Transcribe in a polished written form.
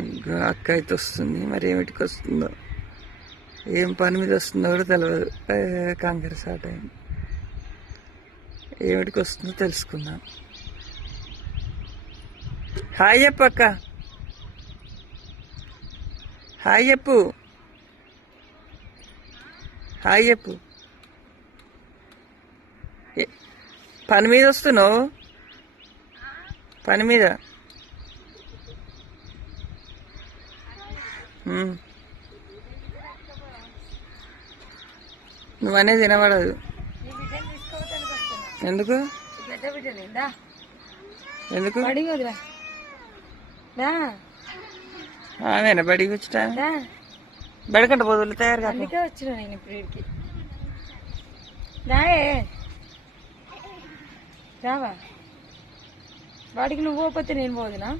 ఇంకా అక్క అయితే వస్తుంది, మరి ఏమిటికి వస్తుందో, ఏం పని మీద వస్తుందో కూడా తెలియదు. కంకర స్టార్ట్ అయింది, ఏమిటికి వస్తుందో తెలుసుకుందాం. హాయ్ చెప్పు అక్క, హాయ్ చెప్పు, హాయ్ చెప్పు. పని మీద వస్తున్నావు? పని మీద నువ్వనేది వినబడదు. ఎందుకు ఎందుకు ఆమెనా బడికి వచ్చా? బడికంట పోదులు తయారు అందుకే వచ్చిన నేను ఇప్పుడు వీడికి. రావా వాడికి నువ్వు పోతే నేను పోదునా?